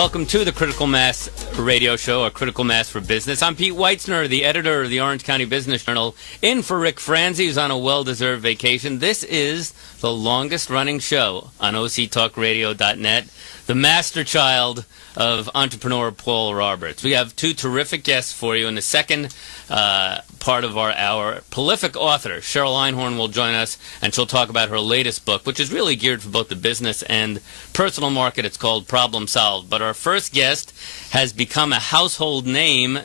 welcome to the Critical Mass Radio Show, a Critical Mass for Business. I'm Pete Weitzner, the editor of the Orange County Business Journal, in for Rick Franzi, who's on a well-deserved vacation. This is the longest-running show on OCTalkRadio.net, the master child of entrepreneur Paul Roberts. We have two terrific guests for you. In the second part of our hour, prolific author Cheryl Einhorn will join us, and she'll talk about her latest book, which is really geared for both the business and personal market. It's called Problem Solved. But our first guest has become a household name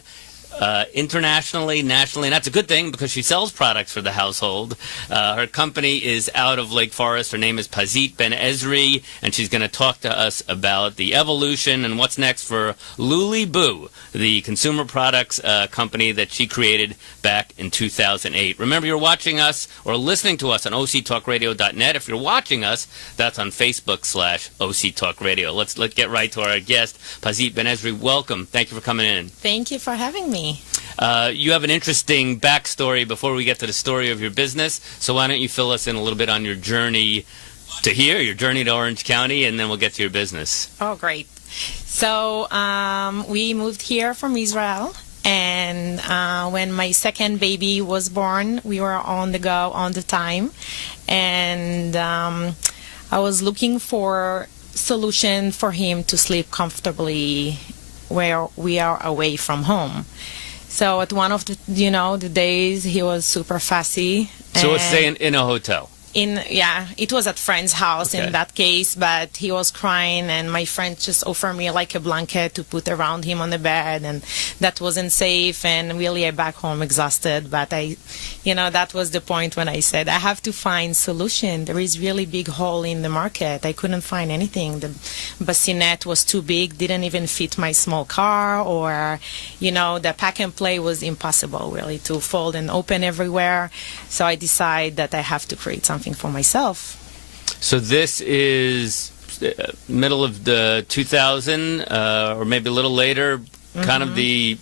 internationally, nationally, and that's a good thing because she sells products for the household. Her company is out of Lake Forest. Her name is Pazit Ben-Ezri, and she's going to talk to us about the evolution and what's next for Lully Boo, the consumer products company that she created back in 2008. Remember, you're watching us or listening to us on OCTalkRadio.net. If you're watching us, that's on Facebook/OCTalkRadio. Let's get right to our guest, Pazit Ben-Ezri. Welcome. Thank you for coming in. Thank you for having me. You have an interesting backstory before we get to the story of your business, so why don't you fill us in a little bit on your journey to here, your journey to Orange County, and then we'll get to your business. Oh, great. So we moved here from Israel, and when my second baby was born, we were on the go all the time, and I was looking for solution for him to sleep comfortably where we are away from home. So at one of the the days, he was super fussy. So let's say in a hotel. It was at friend's house in that case, but he was crying, and my friend just offered me like a blanket to put around him on the bed, and that wasn't safe, and really I back home exhausted. But that was the point when I said I have to find solution. There is really big hole in the market. I couldn't find anything. The bassinet was too big, didn't even fit my small car, or the pack and play was impossible really to fold and open everywhere. So I decided that I have to create something for myself. So this is middle of the 2000 or maybe a little later, kind of the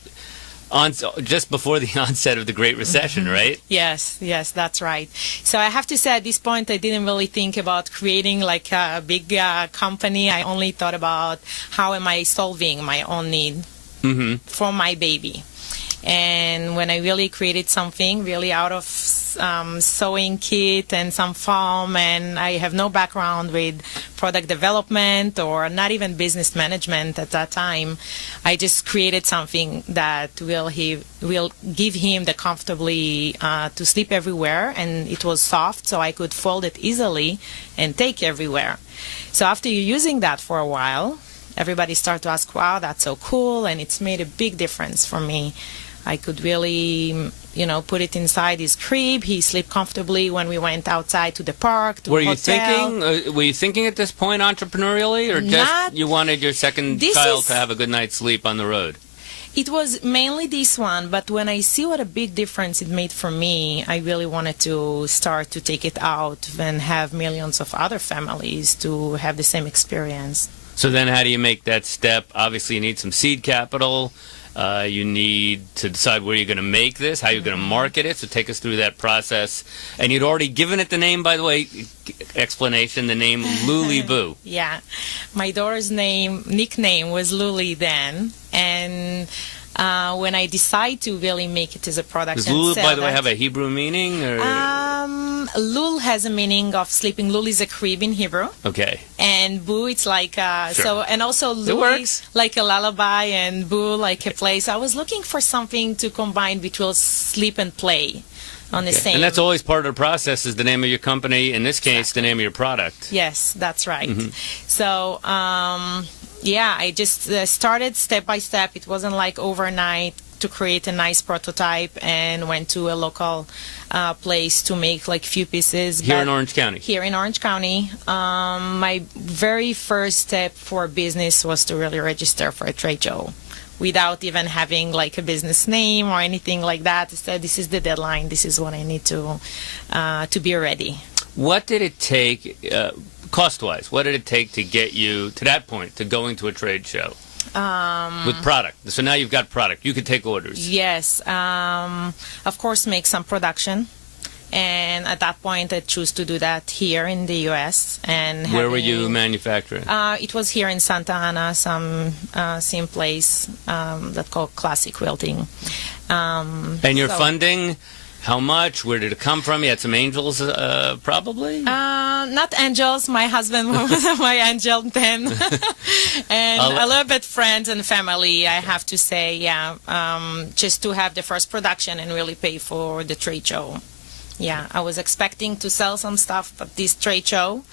just before the onset of the Great Recession, right? Yes, that's right. So I have to say at this point I didn't really think about creating like a big company. I only thought about how am I solving my own need for my baby. And when I really created something really out of sewing kit and some foam, and I have no background with product development or not even business management at that time, I just created something that will give him the comfortably to sleep everywhere, and it was soft so I could fold it easily and take everywhere. So after you're using that for a while, everybody started to ask, wow, that's so cool, and it's made a big difference for me. I could really, put it inside his crib. He slept comfortably when we went outside to the park, to the hotel. Were you thinking at this point entrepreneurially, or just you wanted your second child to have a good night's sleep on the road? It was mainly this one, but when I see what a big difference it made for me, I really wanted to start to take it out and have millions of other families to have the same experience. So then how do you make that step? Obviously you need some seed capital. You need to decide where you're going to make this, how you're going to market it. So take us through that process. And you'd already given it the name, by the way, explanation, the name Lully Boo. Yeah. My daughter's nickname was Lully then. And when I decide to really make it as a product Does and Lul, sell by the way, that, have a Hebrew meaning? Or? Lul has a meaning of sleeping. Lul is a crib in Hebrew. Okay. And Boo, it's like sure. And also Lul like a lullaby, and Boo like a play. So I was looking for something to combine between sleep and play on the same. And that's always part of the process, is the name of your company. In this case, the name of your product. Yes, that's right. So I just started step by step. It wasn't like overnight to create a nice prototype and went to a local place to make like few pieces. Here in Orange County? Here in Orange County. My very first step for business was to really register for a trade show without even having like a business name or anything like that. I said, this is the deadline. This is what I need to be ready. What did it take, cost-wise, what did it take to get you to that point, to going to a trade show? With product. So now you've got product. You could take orders. Yes. Of course, make some production. And at that point, I chose to do that here in the U.S. And where were you manufacturing? It was here in Santa Ana, same place that called Classic Quilting. And your funding, how much? Where did it come from? You had some angels, probably? Not angels. My husband was my angel then. And a little bit friends and family, I have to say, just to have the first production and really pay for the trade show. Yeah, I was expecting to sell some stuff at this trade show,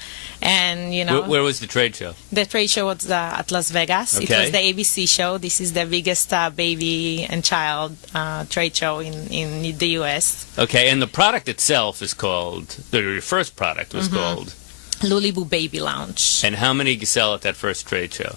and Where was the trade show? The trade show was at Las Vegas. Okay. It was the ABC show. This is the biggest baby and child trade show in the U.S. Okay, and the product itself is called, your first product was called? Lully Boo Baby Lounge. And how many you sell at that first trade show?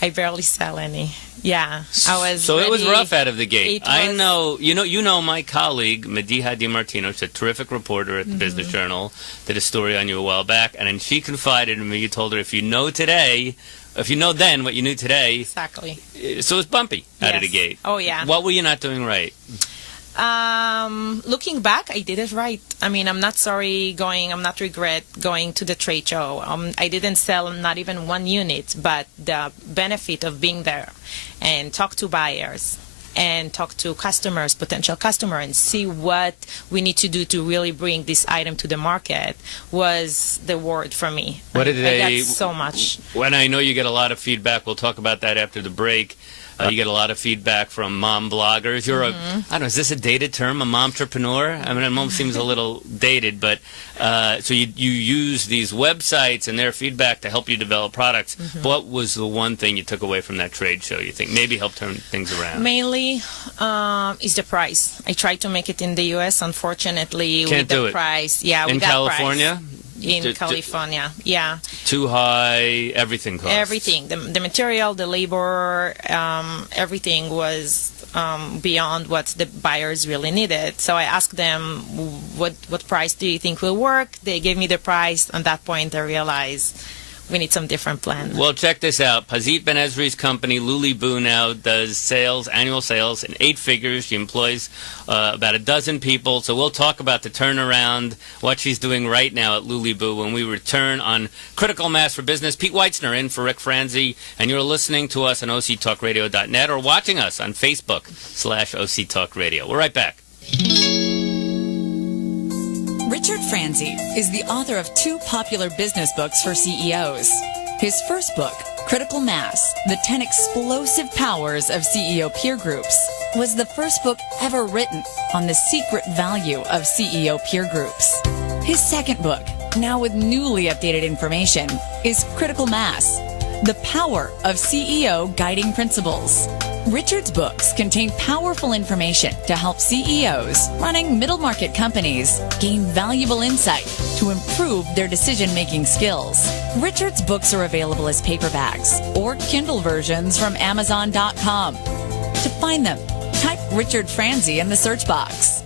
I barely sell any. Yeah, I was. So ready. it was rough out of the gate. I was... know. You know my colleague Mediha DiMartino. She's a terrific reporter at the Business Journal. Did a story on you a while back, and then she confided in me. You told her if you know then what you knew today. Exactly. So it was bumpy out of the gate. Oh yeah. What were you not doing right? Looking back, I did it right. I mean, I'm not regret going to the trade show. I didn't sell not even one unit, but the benefit of being there and talk to buyers and talk to customers, potential customers, and see what we need to do to really bring this item to the market was the word for me. What did they? I got so much. When I know you get a lot of feedback, we'll talk about that after the break. You get a lot of feedback from mom bloggers. You're I don't know, is this a dated term, a momtrepreneur? I mean, it almost seems a little dated, but so you use these websites and their feedback to help you develop products. What was the one thing you took away from that trade show you think maybe helped turn things around? Mainly is the price. I tried to make it in the U.S. Unfortunately, Can't with do the it. price. Yeah, in with that California? price. In California, yeah. Too high, everything costs. Everything. The material, the labor, everything was beyond what the buyers really needed. So I asked them, what price do you think will work? They gave me the price. At that point, I realized we need some different plan. Well, check this out. Pazit Ben-Ezri's company, Lully Boo, now does annual sales in 8 figures. She employs about a dozen people. So we'll talk about the turnaround, what she's doing right now at Lully Boo when we return on Critical Mass for Business. Pete Weitzner in for Rick Franzi, and you're listening to us on OCTalkRadio.net or watching us on Facebook/OCTalkRadio. We're right back. Richard Franzi is the author of 2 popular business books for CEOs. His first book, Critical Mass, The 10 Explosive Powers of CEO Peer Groups, was the first book ever written on the secret value of CEO peer groups. His second book, now with newly updated information, is Critical Mass, The Power of CEO Guiding Principles. Richard's books contain powerful information to help CEOs running middle-market companies gain valuable insight to improve their decision-making skills. Richard's books are available as paperbacks or Kindle versions from Amazon.com. To find them, type Richard Franzi in the search box.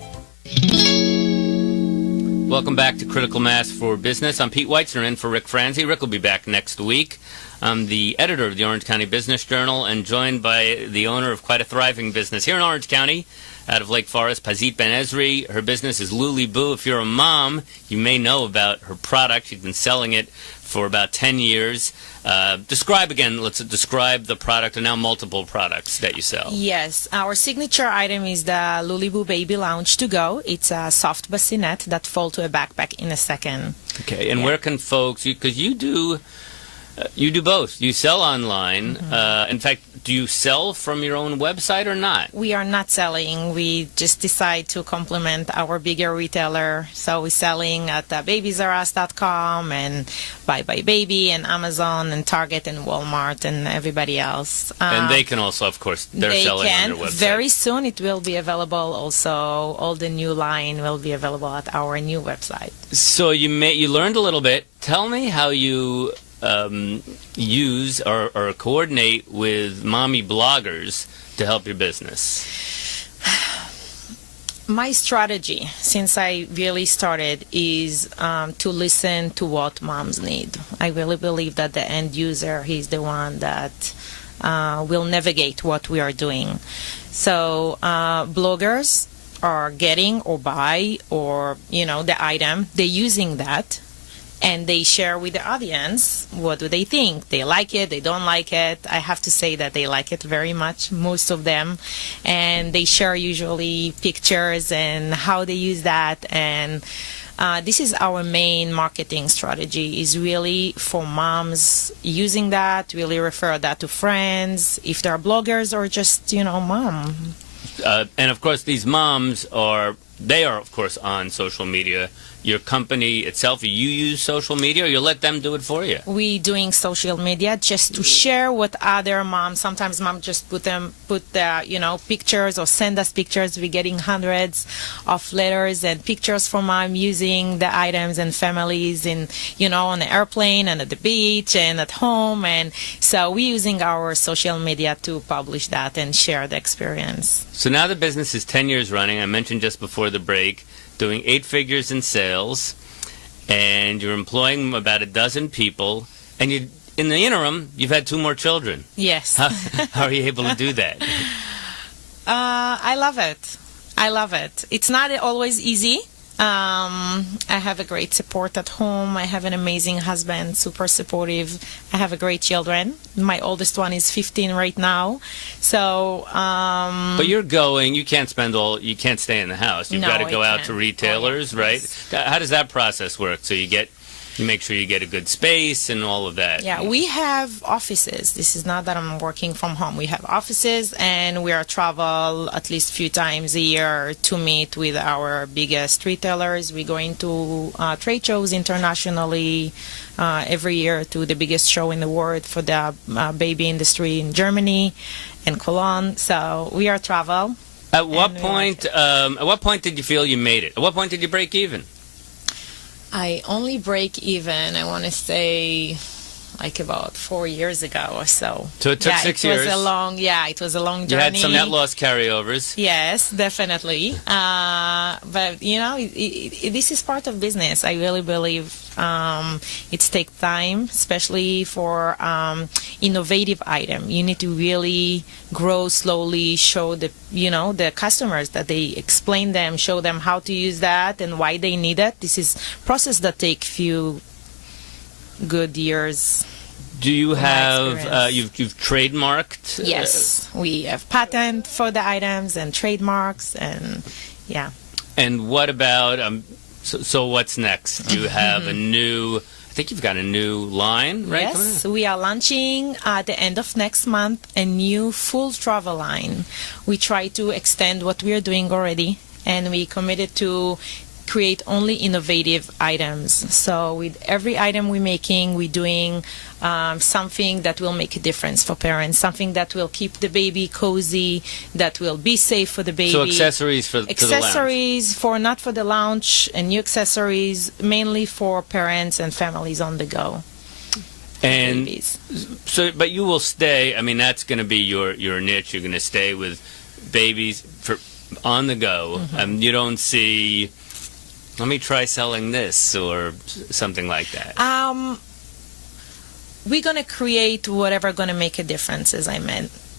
Welcome back to Critical Mass for Business. I'm Pete Weitzner in for Rick Franzi. Rick will be back next week. I'm the editor of the Orange County Business Journal and joined by the owner of quite a thriving business here in Orange County, out of Lake Forest, Pazit Ben-Ezri. Her business is Lully Boo. If you're a mom, you may know about her product. She's been selling it for about 10 years. Let's describe the product, and now multiple products that you sell. Yes, our signature item is the Lully Boo Baby Lounge to go. It's a soft bassinet that folds to a backpack in a second. Okay, and where can folks, because you do both. You sell online. In fact, do you sell from your own website or not? We are not selling. We just decide to complement our bigger retailer. So we're selling at BabiesRUs.com and Bye Bye Baby and Amazon and Target and Walmart and everybody else. And they can also, of course, they're selling on their website. Very soon it will be available also. All the new line will be available at our new website. So you learned a little bit. Tell me how you use or coordinate with mommy bloggers to help your business. My strategy, since I really started, is to listen to what moms need. I really believe that the end user is the one that will navigate what we are doing. So bloggers are getting or buy or, the item, they're using that and they share with the audience what do they think. They like it, they don't like it. I have to say that they like it very much, most of them. And they share usually pictures and how they use that. And this is our main marketing strategy, is really for moms using that, really refer that to friends, if they're bloggers or just, mom. And of course, these moms they are of course on social media. Your company itself, you use social media, or you let them do it for you? We doing social media just to share what other moms. Sometimes moms just put their pictures or send us pictures. We're getting hundreds of letters and pictures from mom using the items and families in on the airplane and at the beach and at home. And so we're using our social media to publish that and share the experience. So now the business is 10 years running. I mentioned just before the break, doing 8 figures in sales, and you're employing about a dozen people, and in the interim, you've had 2 more children. Yes. How are you able to do that? I love it. I love it. It's not always easy. I have a great support at home. I have an amazing husband, super supportive. I have a great children. My oldest one is 15 right now. So, but you can't stay in the house. You've got to go out to retailers, right? How does that process work? So you make sure you get a good space and all of that. Yeah, we have offices. This is not that I'm working from home. We have offices, and we are travel at least a few times a year to meet with our biggest retailers. We're going to trade shows internationally every year, to the biggest show in the world for the baby industry in Germany and Cologne. So we are travel. At what point did you feel you made it? At what point did you break even? I only break even, I want to say, like about 4 years ago or so. So it took 6 years. It was a long journey. You had some net loss carryovers. Yes, definitely. But, this is part of business. I really believe it takes time, especially for innovative item. You need to really grow slowly, show the customers that they explain them, show them how to use that and why they need it. This is process that take few good years. Do you have you've trademarked? Yes, we have patent for the items and trademarks, and yeah. And what about so what's next? Do you have I think you've got a new line, right? Yes, we are launching at the end of next month a new full travel line. We try to extend what we are doing already, and we committed to create only innovative items. So with every item we're making, we're doing something that will make a difference for parents, something that will keep the baby cozy, that will be safe for the baby. So accessories for not for the lounge, and new accessories mainly for parents and families on the go. And so, but you will stay. I mean, that's going to be your niche. You're going to stay with babies for on the go. You don't see, let me try selling this or something like that. We're going to create whatever going to make a difference, as I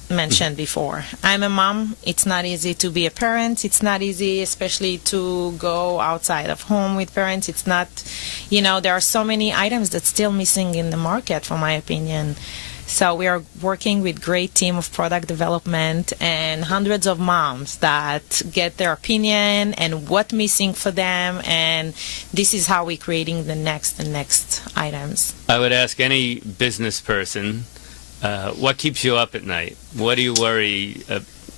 mentioned before. I'm a mom. It's not easy to be a parent. It's not easy, especially to go outside of home with parents. It's not, there are so many items that's still missing in the market, for my opinion. So we are working with great team of product development and hundreds of moms that get their opinion and what missing for them, and this is how we're creating the next items. I would ask any business person, what keeps you up at night? What do you worry?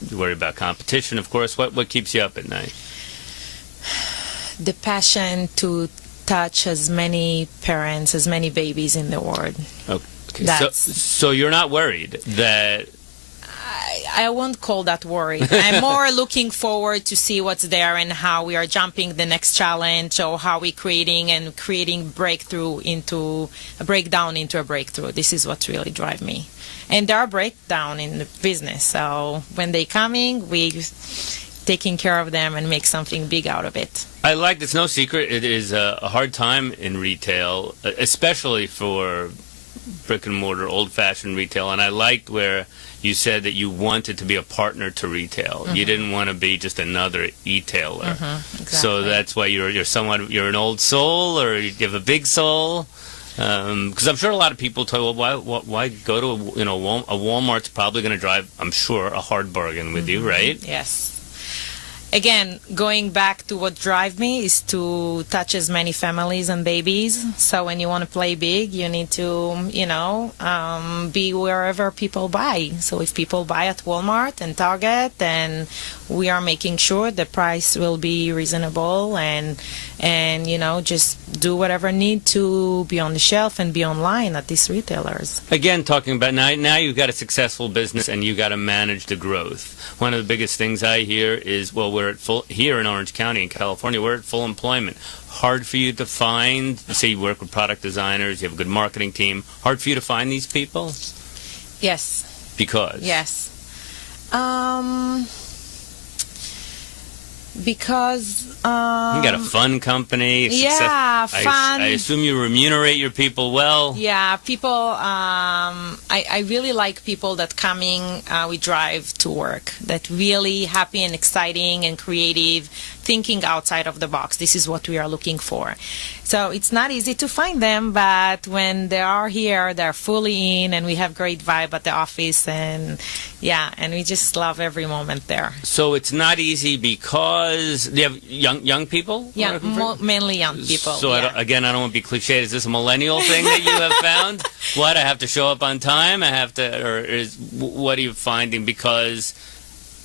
You worry about competition, of course. What keeps you up at night? The passion to touch as many parents, as many babies in the world. Okay. So you're not worried that... I won't call that worried. I'm more looking forward to see what's there and how we are jumping the next challenge, or how we're creating breakdown into a breakthrough. This is what really drives me. And there are breakdown in the business. So when they're coming, we taking care of them and make something big out of it. It's no secret, it is a hard time in retail, especially for brick and mortar, old-fashioned retail, and I liked where you said that you wanted to be a partner to retail. You didn't want to be just another e-tailer. Exactly. So that's why you're an old soul, or you have a big soul. Because I'm sure a lot of people tell, well, why go to a Walmart's probably going to drive, I'm sure, a hard bargain with you, right? Yes. Again, going back to what drives me is to touch as many families and babies. So when you want to play big, you need to, be wherever people buy. So if people buy at Walmart and Target, then we are making sure the price will be reasonable and just do whatever need to be on the shelf and be online at these retailers. Again, talking about now you've got a successful business and you got to manage the growth. One of the biggest things I hear is, well, we're at full here in Orange County in California, we're at full employment. Hard for you to find, you say you work with product designers, you have a good marketing team, hard for you to find these people? Yes. Because? Yes. Because you got a fun company. Yeah, fun. I assume you remunerate your people well. Yeah, people. I really like people that coming. We drive to work. That really happy and exciting and creative, thinking outside of the box. This is what we are looking for. So it's not easy to find them, but when they are here, they're fully in, and we have great vibe at the office, and we just love every moment there. So it's not easy because do you have young people? Yeah, mainly young people. So I don't want to be cliched. Is this a millennial thing that you have found? What, I have to show up on time? What are you finding? Because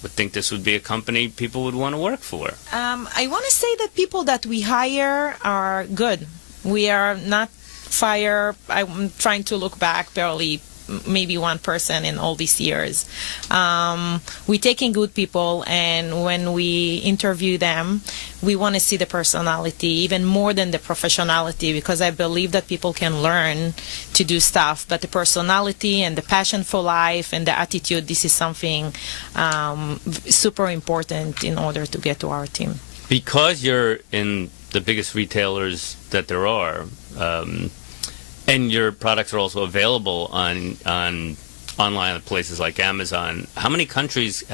would think this would be a company people would want to work for. I want to say that people that we hire are good. We are not fire. I'm trying to look back, barely maybe one person in all these years. We're taking good people, and when we interview them, we want to see the personality even more than the professionality, because I believe that people can learn to do stuff, but the personality and the passion for life and the attitude, this is something super important in order to get to our team. Because you're in the biggest retailers that there are, and your products are also available on online at places like Amazon. How many countries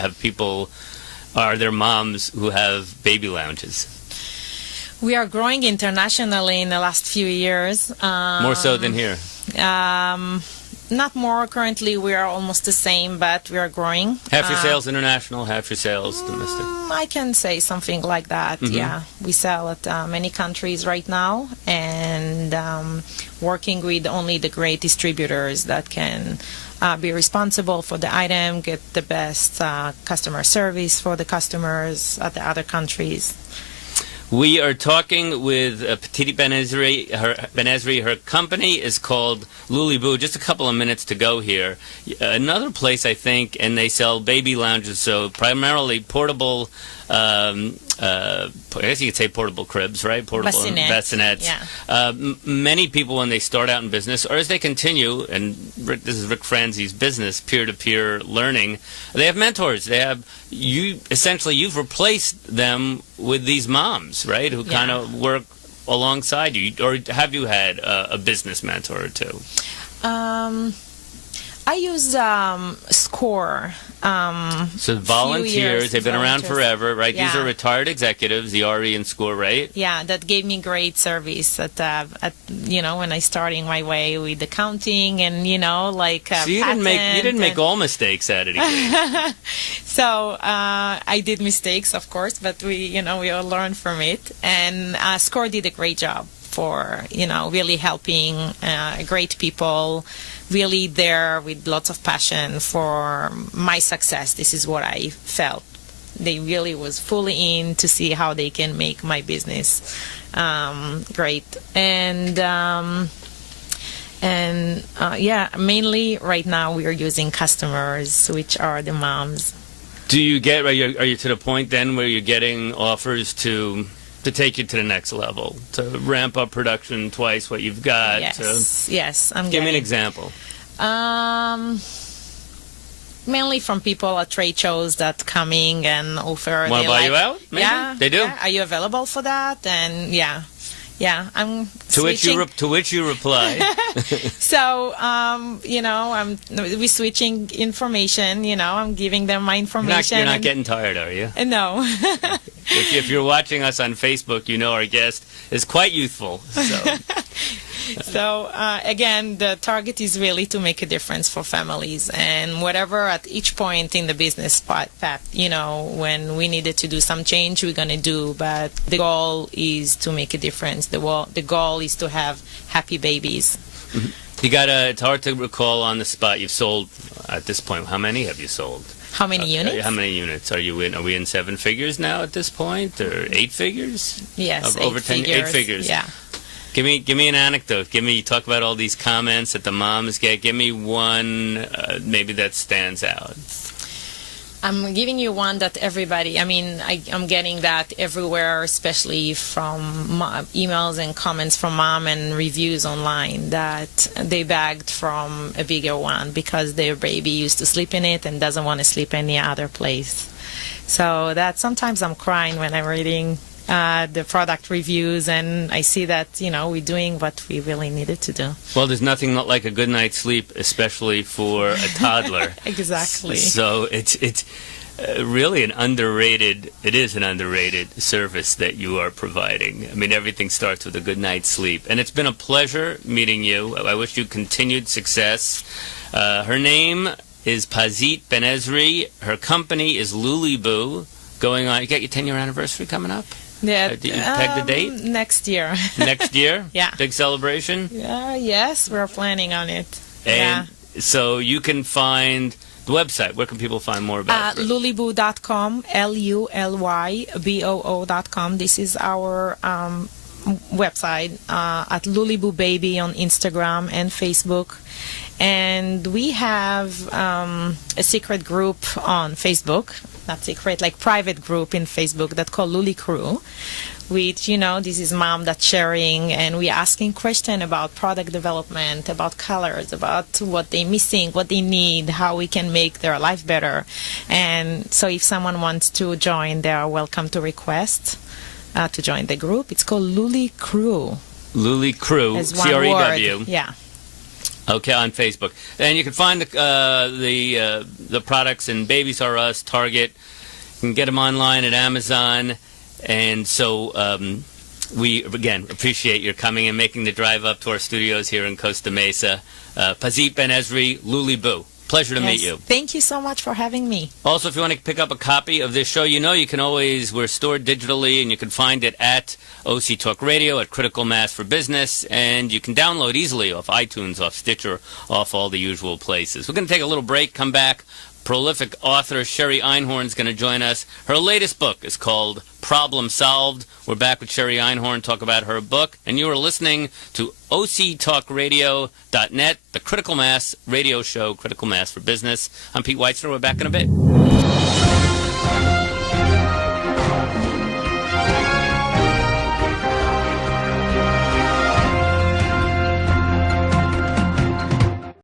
are there moms who have baby lounges? We are growing internationally in the last few years. More so than here? Not more. Currently, we are almost the same, but we are growing. Half your sales international, half your sales domestic? I can say something like that, yeah. We sell at many countries right now, and working with only the great distributors that can be responsible for the item, get the best customer service for the customers at the other countries. We are talking with Pazit Ben-Ezri. Her company is called Lully Boo. Just a couple of minutes to go here. Another place, I think, and they sell baby lounges, so primarily portable, I guess you could say portable cribs, right? Portable bassinets. Yeah. Many people, when they start out in business, or as they continue, and this is Rick Franzi's business, peer-to-peer learning, they have mentors. You've replaced them with these moms, right, who kind of work alongside you. Or have you had a business mentor or two? I use SCORE. So volunteers, they've been around forever, right? Yeah. These are retired executives, the RE and SCORE, right? Yeah, that gave me great service at when I starting my way with accounting and so you didn't make all mistakes at it again. So I did mistakes, of course, but we all learn from it. And SCORE did a great job for really helping great people. Really there with lots of passion for my success. This is what I felt. They really was fully in to see how they can make my business great. And mainly right now we are using customers, which are the moms. Do you get? Are you to the point then where you're getting offers to take you to the next level, to ramp up production twice what you've got? Yes. Give me an example. Mainly from people at trade shows that coming and offer. Want to buy you out? Maybe? Yeah. They do? Yeah. Are you available for that? And Yeah, I'm To which switching. you reply. So, we're switching information. I'm giving them my information. You're not getting tired, are you? No. If you're watching us on Facebook, you know our guest is quite youthful. So. So, again, the target is really to make a difference for families. And whatever at each point in the business path, when we needed to do some change, we're going to do. But the goal is to make a difference. The goal is to have happy babies. Mm-hmm. It's hard to recall on the spot. You've sold, at this point, how many have you sold? How many units? How many units are you in? Are we in 7 figures now at this point, or 8 figures? Yes, over 10, 8 figures. Yeah. Give me an anecdote. Talk about all these comments that the moms get. Give me one maybe that stands out. I'm giving you one that everybody, I'm getting that everywhere, especially from emails and comments from mom and reviews online, that they begged from a bigger one because their baby used to sleep in it and doesn't want to sleep any other place. So that sometimes I'm crying when I'm reading the product reviews, and I see that, we're doing what we really needed to do. Well, there's nothing like a good night's sleep, especially for a toddler. Exactly. So it's really an underrated service that you are providing. Everything starts with a good night's sleep. And it's been a pleasure meeting you. I wish you continued success. Her name is Pazit Ben-Ezri. Her company is Lully Boo. Going on, you got your 10-year anniversary coming up? Yeah. Did you peg the date? Next year. Next year? Yeah. Big celebration? Yes, we're planning on it. And so you can find the website. Where can people find more about it? LulyBoo.com, LulyBoo.com. This is our website. At Lully Boo Baby on Instagram and Facebook. And we have a secret group on Facebook, not secret, like private group in Facebook that's called Lully Crew, which, this is mom that's sharing, and we're asking questions about product development, about colors, about what they're missing, what they need, how we can make their life better. And so if someone wants to join, they are welcome to request to join the group. It's called Lully Crew. Lully Crew, As one C-R-E-W. word. Yeah. Okay, on Facebook. And you can find the products in Babies R Us, Target. You can get them online at Amazon. And so we, again, appreciate your coming and making the drive up to our studios here in Costa Mesa. Pazit Ben-Ezri, Lully Boo. Pleasure to meet you. Thank you so much for having me. Also, if you want to pick up a copy of this show, you can always, we're stored digitally, and you can find it at OC Talk Radio, at Critical Mass for Business, and you can download easily off iTunes, off Stitcher, off all the usual places. We're going to take a little break, come back. Prolific author Sherry Einhorn is going to join us. Her latest book is called Problem Solved. We're back with Sherry Einhorn, talk about her book. And you are listening to OCTalkRadio.net, the Critical Mass radio show, Critical Mass for Business. I'm Pete Weitzner. We're back in a bit.